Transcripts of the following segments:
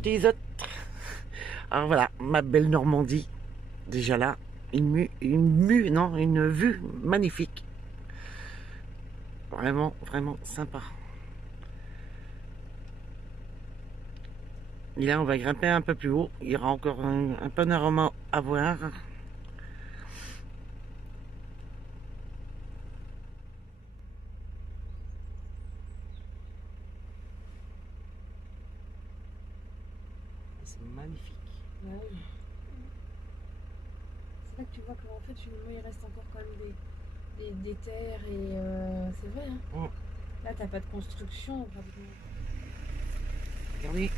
Tizotte. Alors voilà, ma belle Normandie, déjà là, une vue magnifique. Vraiment, vraiment sympa. Et là, on va grimper un peu plus haut. Il y aura encore un panorama à voir. C'est magnifique. Bah oui. C'est là que tu vois qu'en fait, finalement, il reste encore quand même des terres et c'est vrai. Hein. Là, t'as pas de construction pratiquement. Regardez.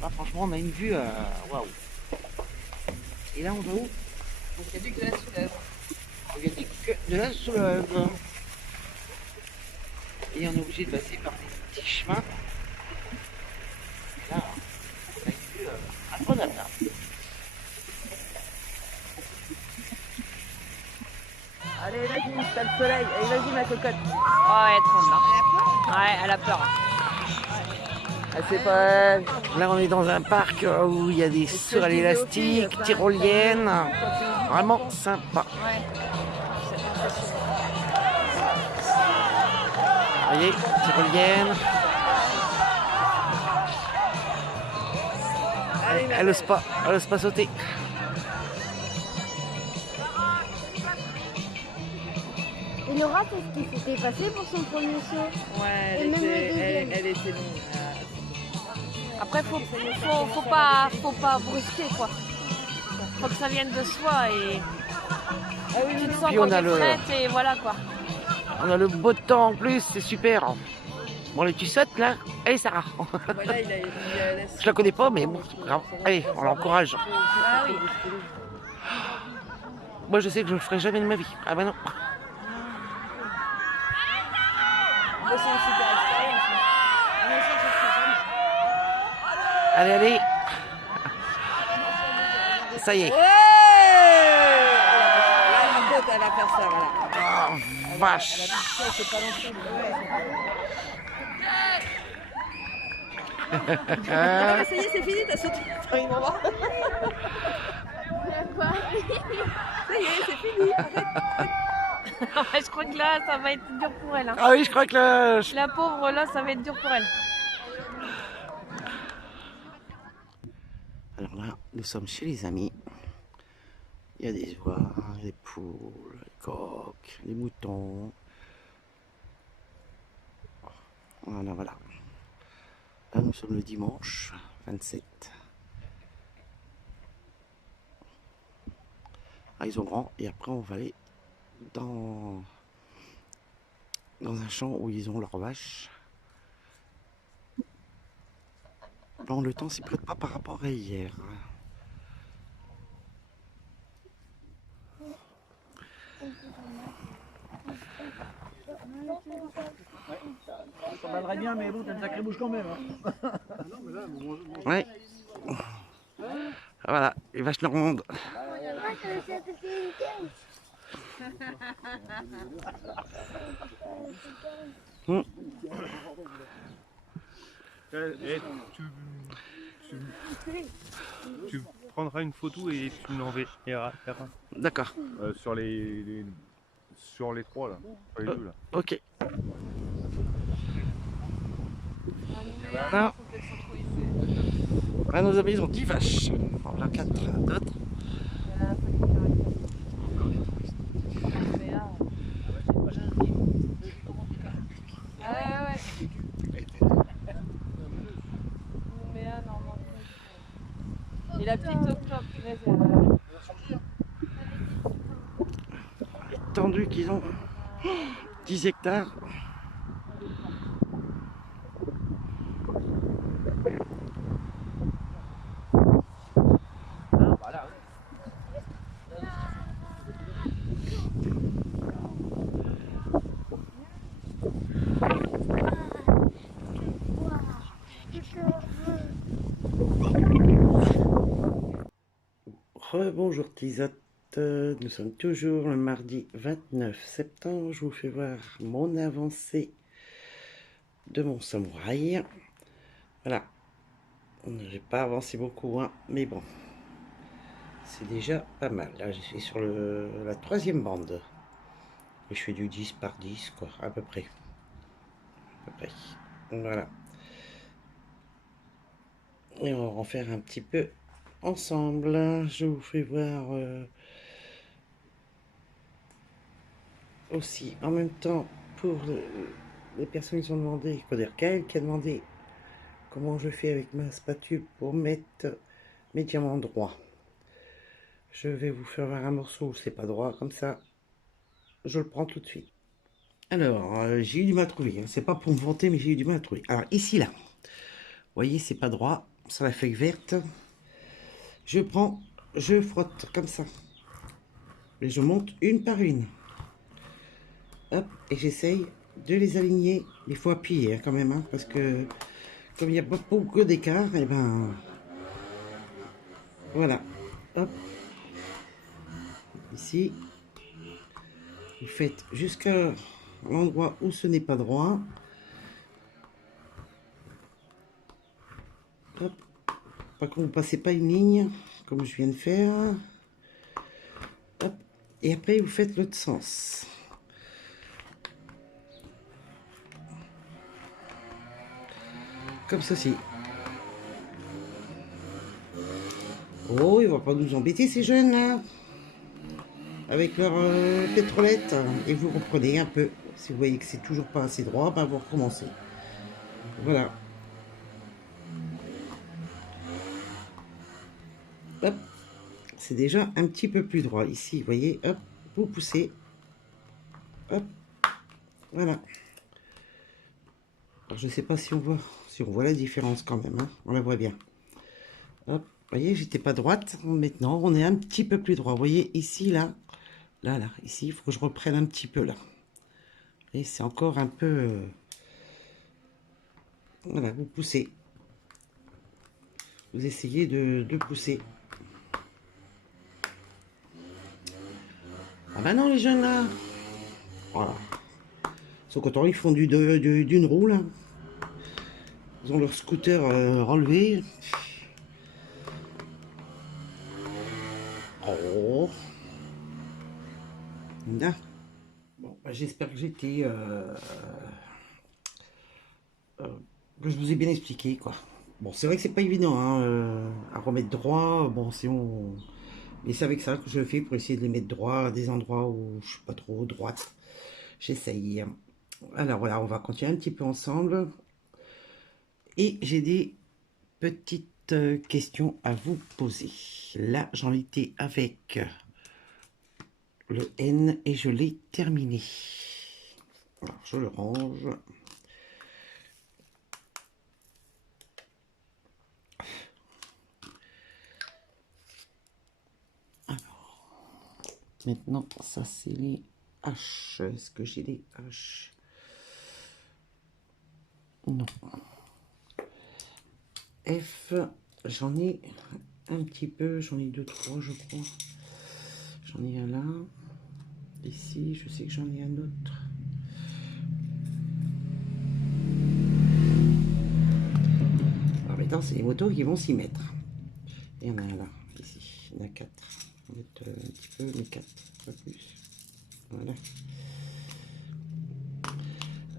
Là, franchement, on a une vue. Waouh. Et là, on va où? Donc, il n'y a plus que de la soulève. Il y a que de la soulève. Et on est obligé de passer par des petits chemins. Et là, on a une vue incroyable. Allez, vas-y, t'as le soleil. Allez, vas-y, ma cocotte. Oh, elle est trop là. Ouais, elle a peur. Ah, c'est pas... Là, on est dans un parc où il y a des sauts à l'élastique, tyroliennes. Vraiment sympa. Ouais. Vous voyez, tyrolienne. Elle ose pas sauter. Et Laura, c'est ce qui s'était passé pour son premier saut. Ouais, Et même le deuxième. elle était longue. Après, faut pas brusquer, quoi. Faut que ça vienne de soi et tu te sens Puis quand on a t'es prête et voilà, quoi. On a le beau temps en plus, c'est super. Bon, allez, tu sautes là. Allez, Sarah. Je la connais pas, mais bon, c'est pas grave. Allez, on l'encourage. Ah oui. Moi, je sais que je le ferai jamais de ma vie. Ah bah non. C'est une super expérience. Mais ça, je ferai jamais. Allez, allez. Ça y est. Elle va faire ça, voilà. Oh, vache. C'est pas non plus. Ça y est, c'est fini, t'as sauté. Attends, il m'en va. Ça y est, c'est fini. Arrête. Je crois que là, ça va être dur pour elle. Hein. Ah oui, je crois que La pauvre, là, ça va être dur pour elle. Alors là, nous sommes chez les amis. Il y a des oies, des poules, des coqs, des moutons. Voilà, voilà. Là, nous sommes le dimanche 27. Ah, ils ont grand. Et après, on va aller dans un champ où ils ont leurs vaches. Bon, le temps s'y prête pas par rapport à hier. Ça balerait bien, mais bon, t'as une sacrée bouche quand même. Hein. Ouais. Voilà, les vaches normandes. Et tu prendras une photo et tu me l'enverras. D'accord. Sur les trois là. Sur les deux là. Ok. Là, nos amis ils ont 10 vaches. On a 4 d'autres. Et la petite octobre, Étendu qu'ils ont 10 hectares. Rebonjour Tizotte, nous sommes toujours le mardi 29 septembre, je vous fais voir mon avancée de mon samouraï. Voilà, J'ai pas avancé beaucoup, hein, mais bon. C'est déjà pas mal. Là, je suis sur la 3e bande. Et je fais du 10 par 10, quoi, à peu près. À peu près. Voilà. Et on va en faire un petit peu ensemble. Je vous fais voir aussi en même temps pour les personnes qui ont demandé, c'est-à-dire Kael qui a demandé comment je fais avec ma spatule pour mettre mes diamants droits. Je vais vous faire voir un morceau où c'est pas droit comme ça. Je le prends tout de suite. Alors, j'ai eu du mal à trouver. Hein. C'est pas pour me vanter, mais j'ai eu du mal à trouver. Alors, ici, là. Vous voyez, c'est pas droit. Sur la feuille verte. Je prends, je frotte comme ça. Et je monte une par une. Hop, et j'essaye de les aligner. Il faut appuyer hein, quand même, hein, parce que comme il n'y a pas beaucoup d'écart, et ben voilà. Hop. Ici, vous faites jusqu'à l'endroit où ce n'est pas droit. Hop. Par contre, vous ne passez pas une ligne comme je viens de faire. Hop. Et après, vous faites l'autre sens. Comme ceci. Oh, ils vont pas nous embêter ces jeunes là. Avec leur pétrolette. Et vous reprenez un peu. Si vous voyez que c'est toujours pas assez droit, ben vous recommencez. Voilà. Hop. C'est déjà un petit peu plus droit. Ici, vous voyez, hop, vous poussez. Hop. Voilà. Alors, je sais pas si on voit la différence quand même. Hein. On la voit bien. Hop. Vous voyez, j'étais pas droite. Maintenant, on est un petit peu plus droit. Vous voyez, ici, là. Là. Ici, il faut que je reprenne un petit peu, là. Et c'est encore un peu... Voilà, vous poussez. Vous essayez de pousser. Ah bah non, les jeunes, là. Voilà. Ils sont contents, ils font d'une roue, là. Ils ont leur scooter relevé. Oh. Là. Bon, bah, j'espère que j'étais... que je vous ai bien expliqué, quoi. Bon, c'est vrai que c'est pas évident hein, à remettre droit. Bon, si on... Mais c'est avec ça que je fais pour essayer de les mettre droit à des endroits où je suis pas trop droite. J'essaye. Alors voilà, on va continuer un petit peu ensemble. Et j'ai des petites questions à vous poser. Là, j'en étais avec le N et je l'ai terminé. Alors, je le range. Maintenant, ça c'est les H. Est-ce que j'ai les H? Non. F, j'en ai un petit peu, j'en ai 2, 3 je crois. J'en ai un là. Ici, je sais que j'en ai un autre. Alors maintenant, c'est les motos qui vont s'y mettre. Il y en a un là, ici. Il y en a 4. On va mettre un petit peu, mais 4, pas plus. Voilà.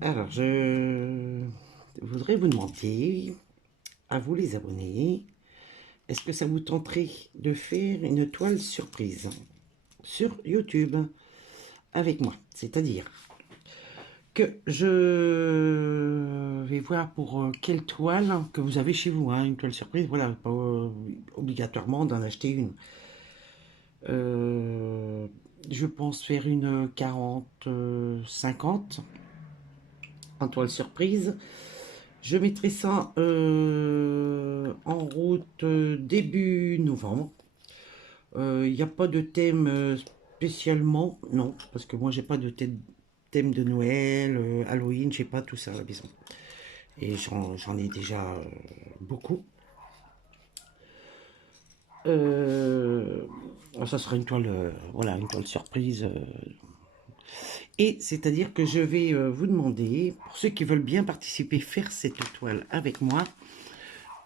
Alors, je voudrais vous demander, à vous les abonnés, est-ce que ça vous tenterait de faire une toile surprise sur YouTube avec moi? C'est-à-dire que je vais voir pour quelle toile que vous avez chez vous, hein, une toile surprise, voilà, pas obligatoirement d'en acheter une. Je pense faire une 40-50 en toile surprise. Je mettrai ça en route début novembre. Il n'y a pas de thème spécialement, non, parce que moi j'ai pas de thème de Noël, Halloween, j'ai pas tout ça à la maison. Et j'en ai déjà beaucoup. Ça sera une toile, voilà, une toile surprise. Et c'est-à-dire que je vais vous demander, pour ceux qui veulent bien participer, faire cette toile avec moi,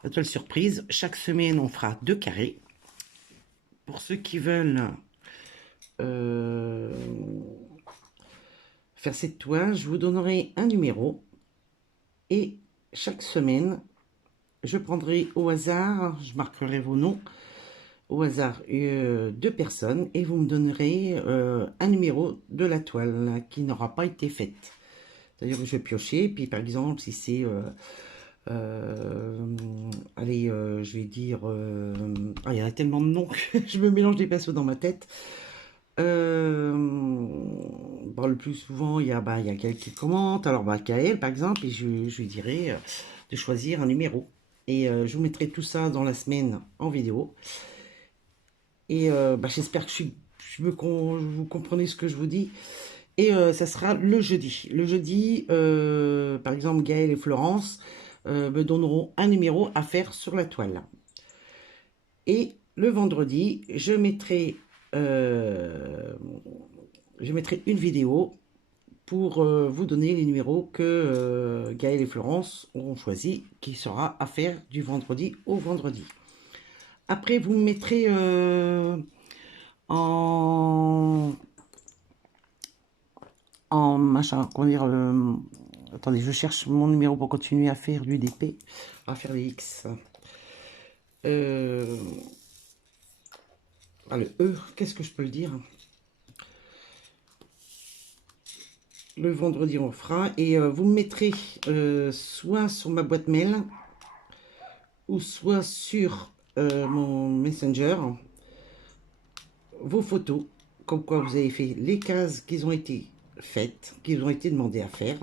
la toile surprise. Chaque semaine, on fera 2 carrés. Pour ceux qui veulent faire cette toile, je vous donnerai un numéro. Et chaque semaine, je prendrai au hasard, je marquerai vos noms, au hasard 2 personnes, et vous me donnerez un numéro de la toile qui n'aura pas été faite. C'est-à-dire que je vais piocher, puis par exemple, si c'est... allez, je vais dire... il y en a tellement de noms que je me mélange des pinceaux dans ma tête. Bon, le plus souvent, il y a Gaël qui commente. Alors, Gaël, par exemple, et je lui dirai de choisir un numéro. Et je vous mettrai tout ça dans la semaine en vidéo. Et j'espère que vous comprenez ce que je vous dis. Et ça sera le jeudi. Le jeudi, par exemple, Gaël et Florence me donneront un numéro à faire sur la toile. Et le vendredi, je mettrai une vidéo pour vous donner les numéros que Gaël et Florence auront choisi, qui sera à faire du vendredi au vendredi. Après, vous me mettrez en machin, comment dire, attendez, je cherche mon numéro pour continuer à faire du DP, à faire les X. Le E, qu'est-ce que je peux le dire? Le vendredi, on fera. Et vous me mettrez soit sur ma boîte mail ou soit sur mon Messenger vos photos, comme quoi vous avez fait les cases qui ont été faites, qui ont été demandées à faire.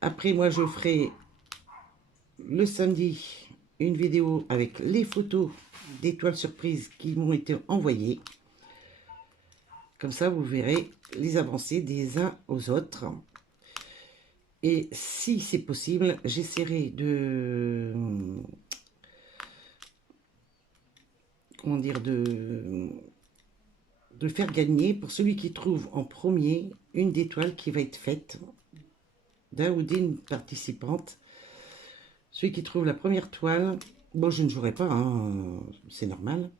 Après, moi, je ferai le samedi une vidéo avec les photos des toiles surprises qui m'ont été envoyées. Comme ça, vous verrez les avancées des uns aux autres. Et si c'est possible, j'essaierai de... comment dire, de faire gagner pour celui qui trouve en premier une des toiles qui va être faite d'un ou d'une participante. Celui qui trouve la première toile, bon, je ne jouerai pas, hein, c'est normal.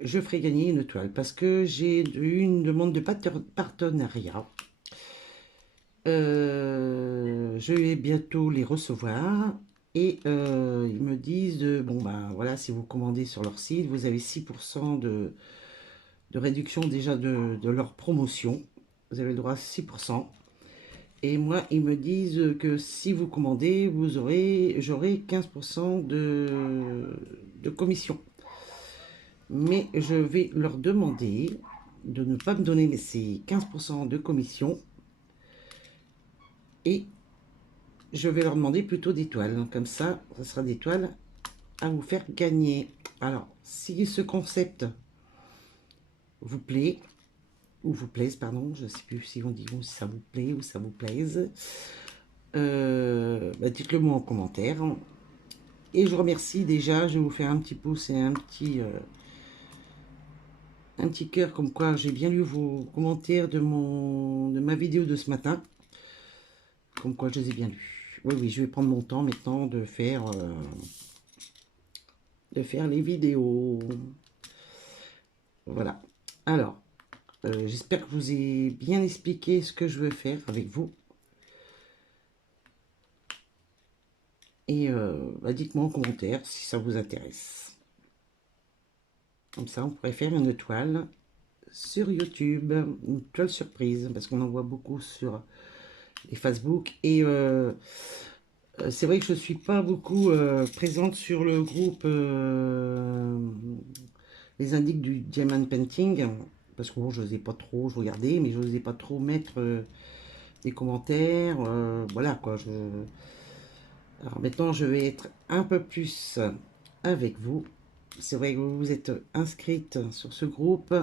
Je ferai gagner une toile parce que j'ai eu une demande de partenariat. Je vais bientôt les recevoir et ils me disent bon voilà, si vous commandez sur leur site, vous avez 6% de réduction déjà de leur promotion. Vous avez le droit à 6%. Et moi, ils me disent que si vous commandez, j'aurai 15% de commission. Mais je vais leur demander de ne pas me donner ces 15% de commission. Et je vais leur demander plutôt des toiles. Comme ça, ce sera des toiles à vous faire gagner. Alors, si ce concept vous plaît, ou vous plaise, pardon, je ne sais plus si on dit si ça vous plaît ou ça vous plaise, dites-le moi en commentaire. Et je vous remercie déjà, je vais vous faire un petit pouce et un petit cœur comme quoi j'ai bien lu vos commentaires de ma vidéo de ce matin. Comme quoi je les ai bien lus. Oui, je vais prendre mon temps maintenant de faire les vidéos. Voilà. Alors, j'espère que je vous ai bien expliqué ce que je veux faire avec vous. Et dites-moi en commentaire si ça vous intéresse. Comme ça, on pourrait faire une toile sur YouTube, une toile surprise, parce qu'on en voit beaucoup sur les Facebook. Et c'est vrai que je ne suis pas beaucoup présente sur le groupe Les Indices du Diamond Painting, parce que bon, je n'osais pas trop, je regardais, mais je n'osais pas trop mettre des commentaires, voilà quoi. Alors maintenant, je vais être un peu plus avec vous. C'est vrai que vous vous êtes inscrite sur ce groupe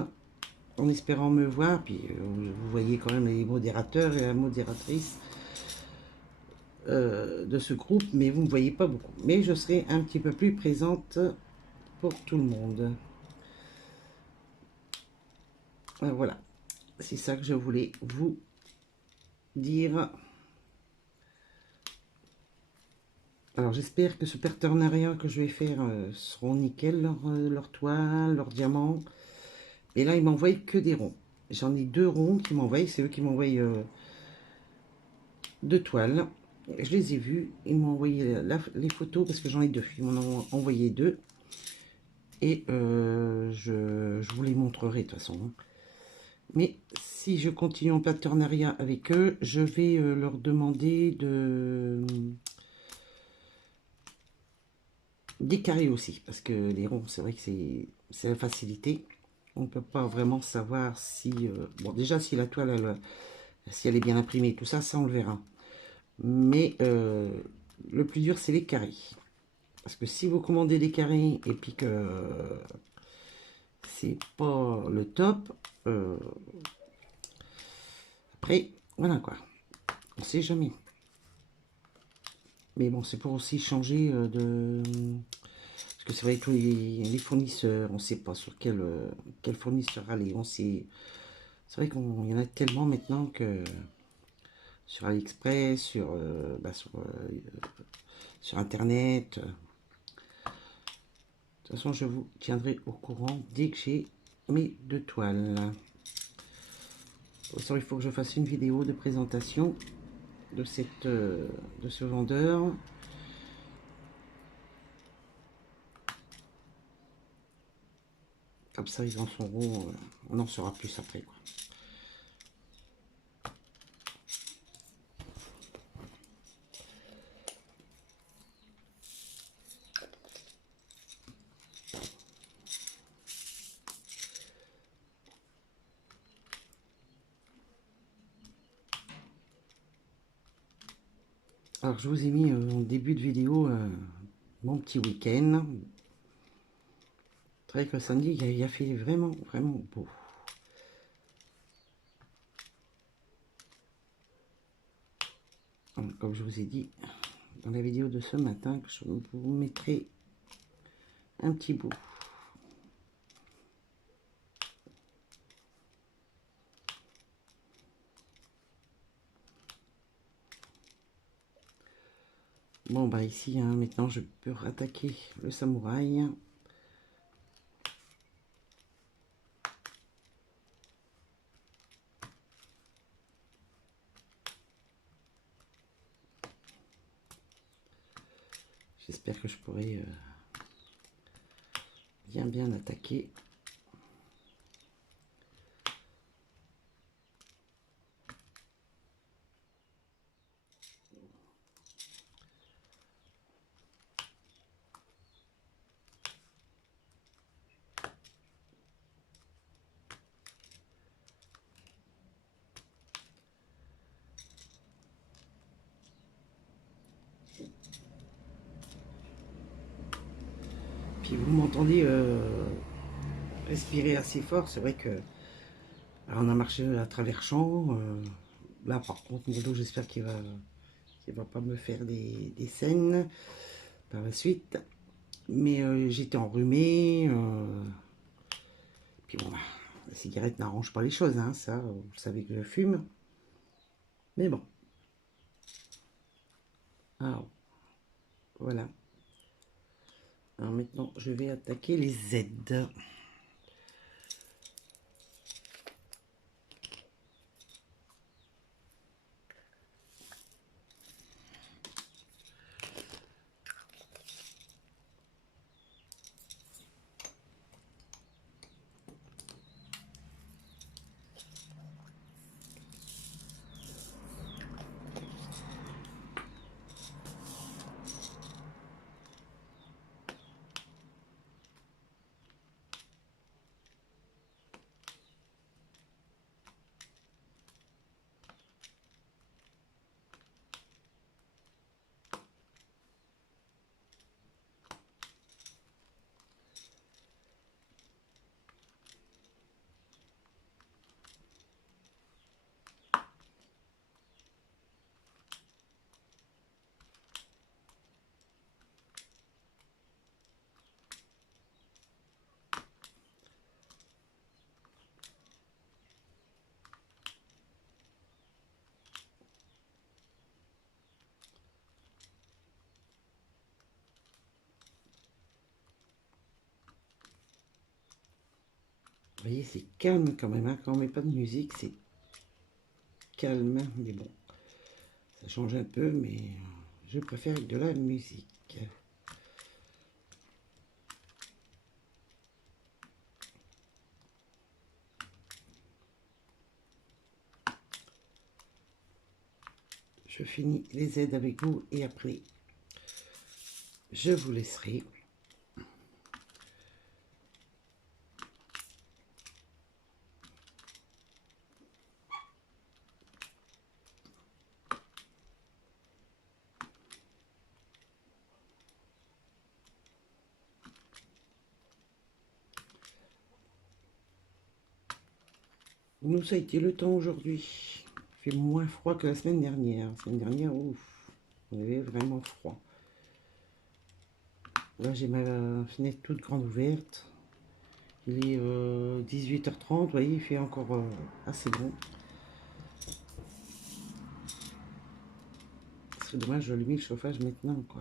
en espérant me voir, puis vous voyez quand même les modérateurs et la modératrice de ce groupe, mais vous ne me voyez pas beaucoup. Mais je serai un petit peu plus présente pour tout le monde. Voilà, c'est ça que je voulais vous dire. Alors j'espère que ce partenariat que je vais faire seront nickel, leur toile, leur diamant. Et là, ils m'envoient que des ronds. J'en ai 2 ronds qui m'envoient, c'est eux qui m'envoient 2 toiles. Je les ai vus, ils m'ont envoyé les photos parce que j'en ai 2. Ils m'en ont envoyé 2. Et je vous les montrerai de toute façon. Mais si je continue en partenariat avec eux, je vais leur demander des carrés aussi. Parce que les ronds, c'est vrai que c'est la facilité. On ne peut pas vraiment savoir si... bon, déjà, si la toile, si elle est bien imprimée, tout ça, ça on le verra. Mais le plus dur, c'est les carrés. Parce que si vous commandez des carrés et puis que c'est pas le top, après, voilà quoi. On sait jamais. Mais bon, c'est pour aussi changer de... Parce que c'est vrai que les fournisseurs, on ne sait pas sur quel fournisseur aller. C'est vrai qu'il y en a tellement maintenant que sur AliExpress, sur Internet. De toute façon, je vous tiendrai au courant dès que j'ai mes 2 toiles. Pour ça, il faut que je fasse une vidéo de présentation de ce vendeur. Comme ça, ils en seront, on en saura plus après, quoi. Alors, je vous ai mis en début de vidéo mon petit week-end. C'est vrai que samedi, il a fait vraiment, vraiment beau. Comme je vous ai dit dans la vidéo de ce matin, que je vous mettrai un petit bout. Bon, bah ici, hein, maintenant, je peux rattaquer le samouraï. J'espère que je pourrai bien attaquer. Puis vous m'entendez respirer assez fort. C'est vrai que alors, on a marché à travers champs. Là, par contre, mon dos, j'espère qu'il va pas me faire des scènes par la suite. Mais j'étais enrhumée. Puis bon, la cigarette n'arrange pas les choses, hein, ça, vous savez que je fume. Mais bon. Alors, voilà. Alors maintenant, je vais attaquer les Z. Vous voyez, c'est calme quand même, hein. Quand on met pas de musique, c'est calme, mais bon, ça change un peu, mais je préfère avec de la musique. Je finis les aides avec vous et après, je vous laisserai. Nous, ça a été le temps aujourd'hui. Il fait moins froid que la semaine dernière. La semaine dernière, ouf, on avait vraiment froid. Là, j'ai ma fenêtre toute grande ouverte. Il est 18h30, vous voyez, il fait encore assez bon. C'est dommage, je lui mets le chauffage maintenant, quoi.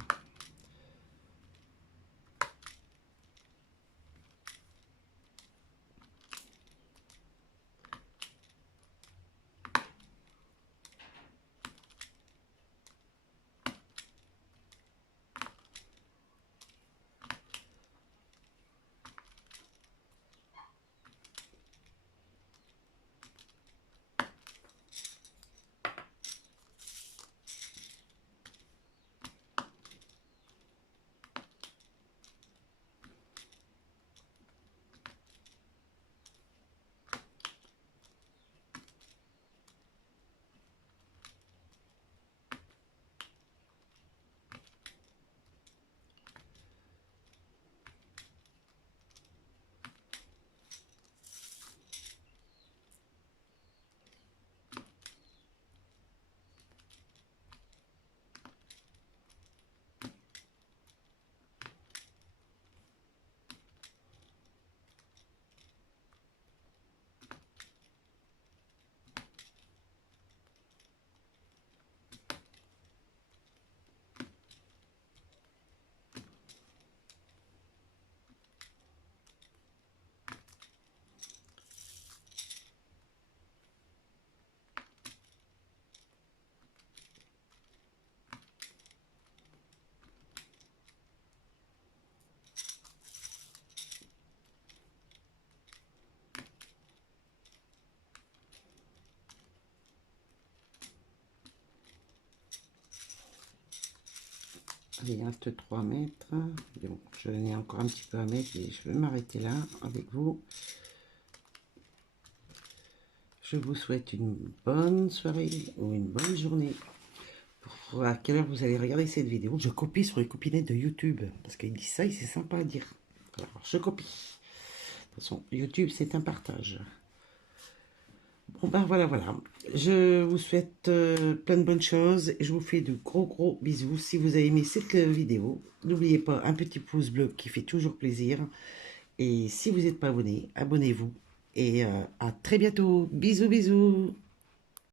Allez, il reste 3 mètres. Donc, je n'ai encore un petit peu à mettre et je vais m'arrêter là avec vous. Je vous souhaite une bonne soirée ou une bonne journée. Pour à quelle heure vous allez regarder cette vidéo. Je copie sur les copinettes de YouTube. Parce qu'ils disent ça et c'est sympa à dire. Alors, je copie. De toute façon, YouTube, c'est un partage. Bon, ben voilà. Je vous souhaite plein de bonnes choses. Et je vous fais de gros bisous. Si vous avez aimé cette vidéo, n'oubliez pas un petit pouce bleu qui fait toujours plaisir. Et si vous n'êtes pas abonné, abonnez-vous. Et à très bientôt. Bisous.